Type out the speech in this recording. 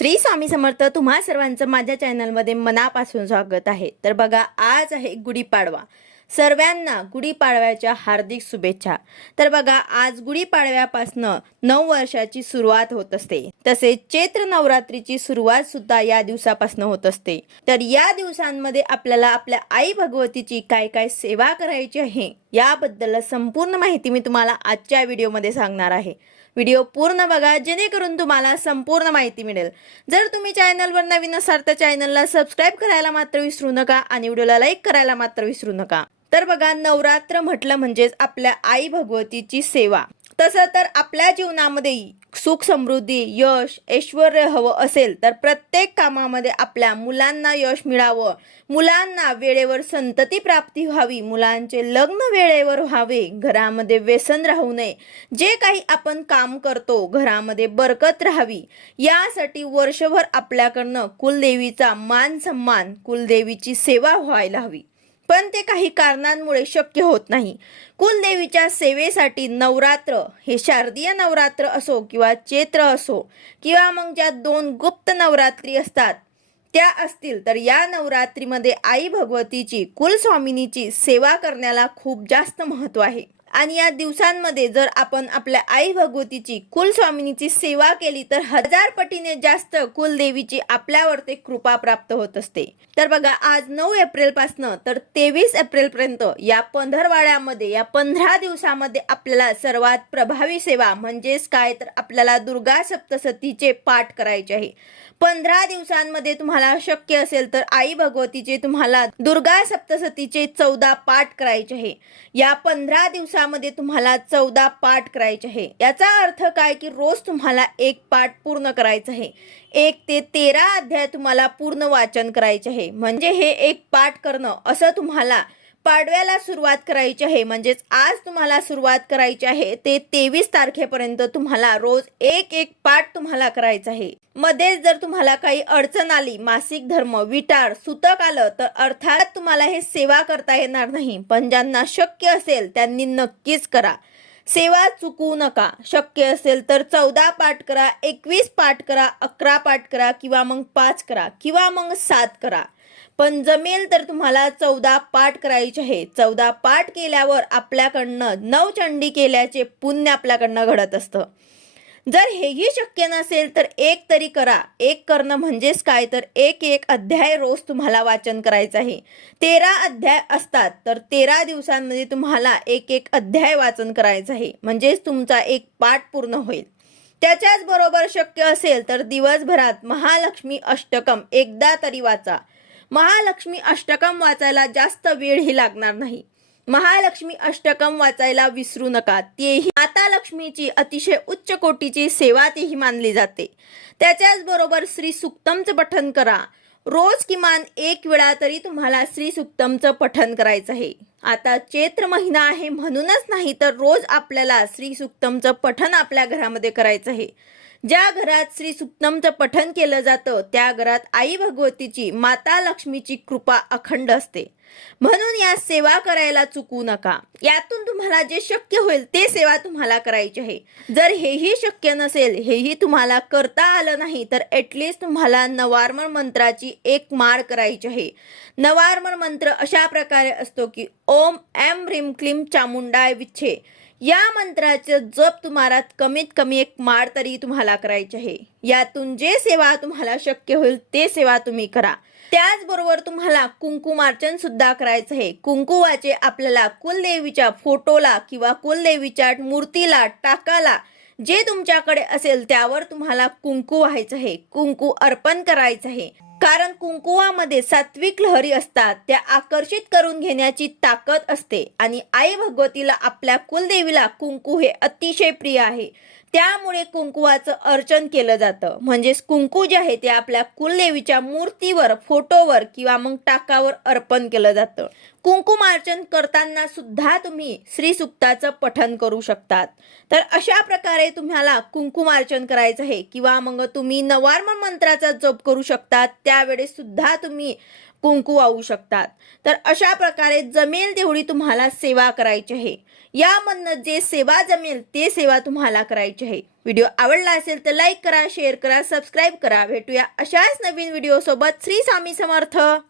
श्री स्वामी समर्थ तुम्हा सर्वांचं माझ्या चॅनलमध्ये मनापासून स्वागत आहे. तर बघा आज आहे गुढीपाडवा. सर्वांना गुढीपाडव्याच्या हार्दिक शुभेच्छा. तर बघा आज गुढीपाडव्यापासनं नऊ वर्षाची सुरुवात होत असते. तसेच चैत्र नवरात्रीची सुरुवात सुद्धा या दिवसापासून होत असते. तर या दिवसांमध्ये आपल्याला आपल्या आई भगवतीची काय काय सेवा करायची आहे याबद्दल संपूर्ण माहिती मी तुम्हाला आजच्या व्हिडिओमध्ये सांगणार आहे. व्हिडिओ पूर्ण बघा जेणेकरून तुम्हाला संपूर्ण माहिती मिळेल. जर तुम्ही चॅनलवर नवीन असाल तर चॅनलला सबस्क्राईब करायला मात्र विसरू नका आणि व्हिडिओला लाईक करायला मात्र विसरू नका. तर बघा नवरात्र म्हटलं म्हणजेच आपल्या आई भगवतीची सेवा. तसं तर आपल्या जीवनामध्येही सुख समृद्धी यश ऐश्वर हवं असेल तर प्रत्येक कामामध्ये आपल्या मुलांना यश मिळावं. मुलांना वेळेवर संतती प्राप्ती व्हावी. मुलांचे लग्न वेळेवर व्हावे. घरामध्ये व्यसन राहू नये. जे काही आपण काम करतो घरामध्ये बरकत राहावी. यासाठी वर्षभर आपल्याकडनं कुलदेवीचा मान सन्मान कुलदेवीची सेवा व्हायला हवी. पण ते काही कारणांमुळे शक्य होत नाही. कुलदेवीच्या सेवेसाठी नवरात्र हे शारदीय नवरात्र असो किंवा चैत्र असो किंवा मग ज्या दोन गुप्त नवरात्री असतात त्या असतील तर या नवरात्रीमध्ये आई भगवतीची कुलस्वामिनीची सेवा करण्याला खूप जास्त महत्त्व आहे. आणि या दिवसांमध्ये जर आपण आपल्या आई भगवतीची कुलस्वामिनीची सेवा केली तर हजार पटीने जास्त कुलदेवीची आपल्यावर ते कृपा प्राप्त होत असते. तर बघा आज नऊ एप्रिलपासनं तर तेवीस एप्रिल पर्यंत या पंधरवाड्यामध्ये या पंधरा दिवसामध्ये आपल्याला सर्वात प्रभावी सेवा म्हणजेच काय तर आपल्याला दुर्गा सप्तसतीचे पाठ करायचे आहे. पंधरा दिवसांमध्ये तुम्हाला शक्य असेल तर आई भगवतीचे तुम्हाला दुर्गा सप्तसतीचे चौदा पाठ करायचे आहे. या पंधरा दिवसामध्ये तुम्हाला चौदा पाठ करायचे आहे. याचा अर्थ काय की रोज तुम्हाला एक पाठ पूर्ण करायचं आहे. एक ते तेरा अध्याय तुम्हाला पूर्ण वाचन करायचे आहे. म्हणजे हे एक पाठ करणं असं तुम्हाला पाडव्याला सुरुवात करायची आहे. म्हणजेच आज तुम्हाला सुरुवात करायची आहे. ते तेवीस तारखेपर्यंत तुम्हाला रोज एक एक पाठ तुम्हाला करायचा आहे. मध्येच जर तुम्हाला काही अडचण आली मासिक धर्म विटार सुतक आलं तर अर्थात तुम्हाला हे सेवा करता येणार नाही. पण ज्यांना शक्य असेल त्यांनी नक्कीच करा. सेवा चुकवू नका. शक्य असेल तर चौदा पाठ करा एकवीस पाठ करा अकरा पाठ करा किंवा मग पाच करा किंवा मग सात करा. पण जमेल तर तुम्हाला चौदा पाठ करायचे आहे. चौदा पाठ केल्यावर आपल्याकडनं नवचंडी केल्याचे पुण्य आपल्याकडनं घडत असतं. जर हेही शक्य नसेल तर एक तरी करा. एक करणं म्हणजेच काय? तर एक एक अध्याय रोज तुम्हाला वाचन करायचं आहे. तेरा अध्याय असतात. तर तेरा दिवसांमध्ये तुम्हाला एक एक अध्याय वाचन करायचं आहे. म्हणजेच तुमचा एक पाठ पूर्ण होईल. त्याच्याच बरोबर शक्य असेल तर दिवसभरात महालक्ष्मी अष्टकम एकदा तरी वाचा. महालक्ष्मी अष्टकम वाचायला जास्त वेळही लागणार नाही. महालक्ष्मी अष्टकम वाचायला विसरू नका. तेही माता लक्ष्मीची अतिशय उच्च कोटीची सेवा तेही मानली जाते. त्याच्याच बरोबर श्री सुक्तमचं पठन करा. रोज किमान एक वेळा तरी तुम्हाला श्री सुक्तमचं पठन करायचं आहे. आता चैत्र महिना आहे म्हणूनच नाही तर रोज आपल्याला श्री सुक्तमचं पठन आपल्या घरामध्ये करायचं आहे. ज्या घरात श्री सुप्तमचं पठन केलं जातं त्या घरात आई भगवतीची माता लक्ष्मीची कृपा अखंड असते. म्हणून या सेवा करायला चुकू नका. यातून तुम्हाला जे शक्य होईल ते सेवा तुम्हाला करायची आहे. जर हेही शक्य नसेल हेही तुम्हाला करता आलं नाही तर ॲटलिस्ट तुम्हाला नवार्मण मंत्राची एक माळ करायची आहे. नवार्मण मंत्र अशा प्रकारे असतो की ओम एम ह्रीम क्लीम चामुंडाय विच्छे. या मंत्राचं जप तुम्हाला कमीत कमी एक माळ तरी तुम्हाला करायची आहे. यातून जे सेवा तुम्हाला शक्य होईल ते सेवा तुम्ही करा. त्याचबरोबर तुम्हाला कुंकुमार्चन सुद्धा करायचं आहे. कुंकुवाचे आपल्याला कुलदेवीच्या फोटोला किंवा कुलदेवीच्या मूर्तीला टाकाला जे तुमच्याकडे असेल त्यावर तुम्हाला कुंकू व्हायचं आहे. कुंकू अर्पण करायचं आहे. कारण कुंकुवामध्ये सात्विक लहरी असतात त्या आकर्षित करून घेण्याची ताकद असते. आणि आई भगवतीला आपल्या कुलदेवीला कुंकू हे अतिशय प्रिय आहे. त्यामुळे कुंकुवाचं अर्चन केलं जातं. म्हणजेच कुंकू जे आहे ते आपल्या कुलदेवीच्या मूर्तीवर फोटोवर किंवा मग टाकावर अर्पण केलं जातं. कुंकुमार्चन करताना सुद्धा तुम्ही श्री सुक्ताचं पठन करू शकतात. तर अशा प्रकारे तुम्हाला कुंकुमार्चन करायचं आहे किंवा मग तुम्ही नवार्म मंत्राचा जप करू शकतात. त्यावेळेस सुद्धा तुम्ही कुंकू वाहू शकतात. तर अशा प्रकारे जमेल तेवढी तुम्हाला सेवा करायची आहे. यामधनं जे सेवा जमेल ते सेवा तुम्हाला करायची आहे. व्हिडिओ आवडला असेल तर लाईक करा शेअर करा सबस्क्राईब करा. भेटूया अशाच नवीन व्हिडिओसोबत. श्री स्वामी समर्थ.